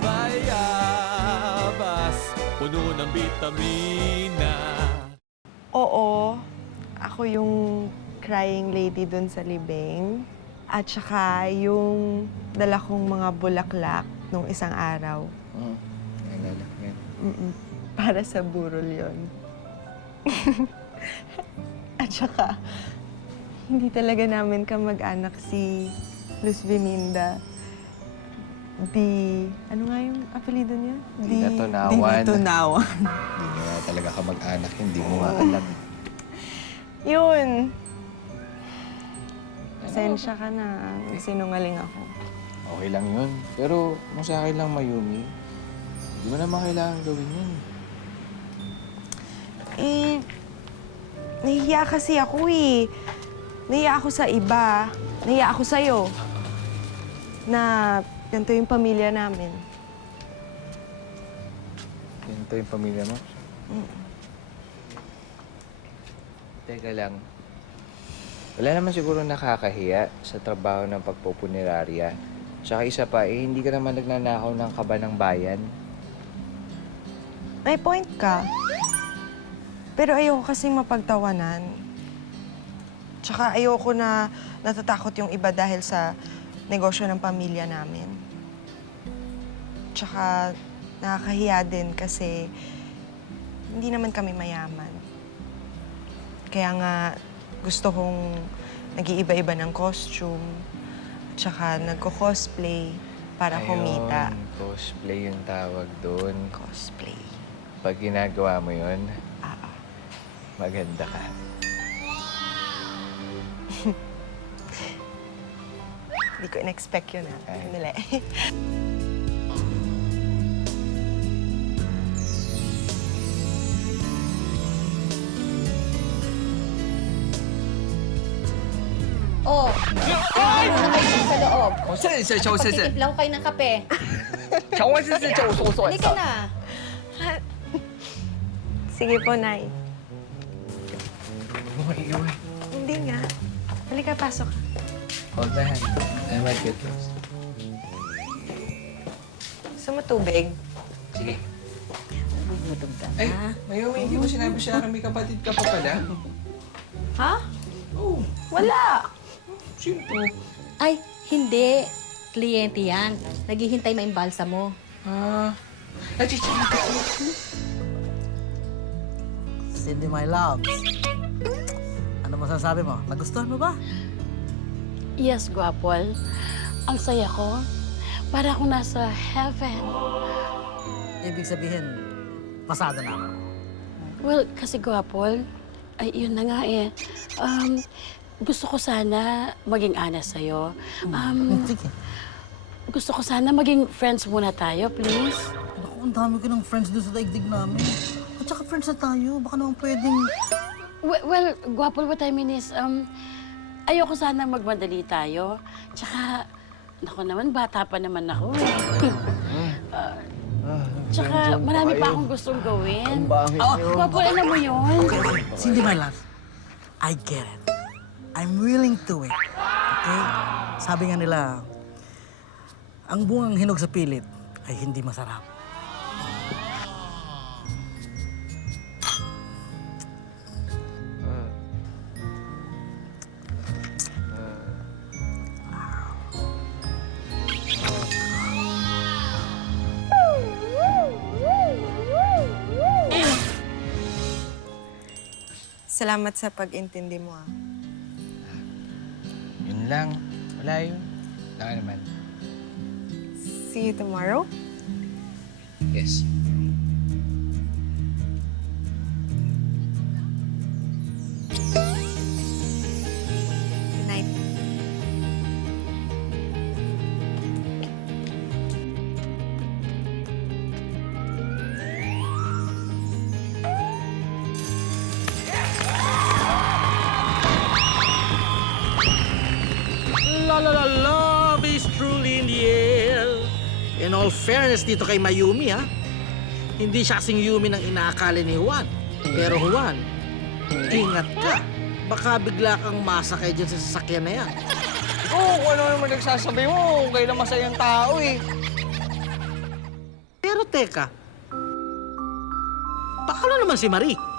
Bayabas, puno ng bitamina. Oo, ako yung crying lady dun sa libing. At saka yung dala kong mga bulaklak nung isang araw. Naalala ko yan. Para sa burol yon. At saka, hindi talaga namin kamag-anak si Luz Beminda. Ano nga yung apelido niya? Di Natunawan. Di Natunawan. Hindi nyo nga talaga kamag-anak, hindi mo nga alam. Yun. Pasensya ka na. Sinungaling ako. Okay lang yun. Pero kung sa akin lang, Mayumi, hindi mo naman kailangan gawin yun. Nahihiya kasi ako eh. Nahihiya ako sa iba. Nahihiya ako sa'yo. Na ganito yung pamilya namin. Ganito yung pamilya mo? Teka lang. Wala naman siguro nakakahiya sa trabaho ng pagpupunerarya. Tsaka isa pa, hindi ka naman nagnanakaw ng kaba ng bayan. May point ka. Pero ayoko kasing mapagtawanan. Tsaka ayoko na natatakot yung iba dahil sa negosyo ng pamilya namin. Tsaka nakakahiya din kasi hindi naman kami mayaman. Kaya nga gusto kong nag-iiba-iba ng costume. Tsaka nagko-cosplay para kumita. Ayun, cosplay yung tawag doon. Cosplay. Pag ginagawa mo yun, Ah. maganda ka. Hindi ko in-expect yun, ha? Ay. Nila. Oh, ano na kayo sa loob? 谢谢， Pagtitimpla ko kayo ng kape. 乔温是叫我说 Halika na. Sige po, Nay. Uy. Hindi nga. Halika, pasok. Hold my hand. I might get lost. Gusto mo tubig? Sige. Bubudog ka Ay, na. Mayumi, hindi mo sinabi sa akin may kapatid ka pa pala. Ha? Oh, Wala. sino to? Ay, hindi. Kliyente yan. Naghihintay maimbalsa mo. Ah, Cindy, my love. Ano masasabi mo? Nagustuhan mo ba? Yes, Guapol. Ang saya ko. Para akong nasa heaven. Ibig sabihin, pasado na ako. Well, kasi Guapol, ay yun na nga eh. Gusto ko sana maging honest sa'yo. Sige. Gusto ko sana maging friends muna tayo, please. Naku, ang dami ko ng friends doon sa daigdig namin. At saka friends na tayo. Baka naman pwedeng... Well, Guapol, what I mean is, ayoko sana magmadali tayo. Tsaka, naku naman, bata pa naman ako eh. Tsaka, marami pa akong gustong gawin. Guapol, alam mo yun? Cindy, my love, I get it. I'm willing to it. Okay? Sabi nga nila, ang bungang hinog sa pilit ay hindi masarap. Salamat sa pag-intindi mo, ah. yun lang. Wala yun. Wala naman. See you tomorrow? Yes. Good night. Love is truly in the air. In all fairness dito kay Mayumi, ha? Hindi siya kasing Yumi ng inaakala ni Juan. Pero Juan, ingat ka. Baka bigla kang masakay dyan sa sasakyan na yan. Oo, kung ano naman nagsasabi mo, kung kailan masayang tao eh. teka. Paano naman si Marie?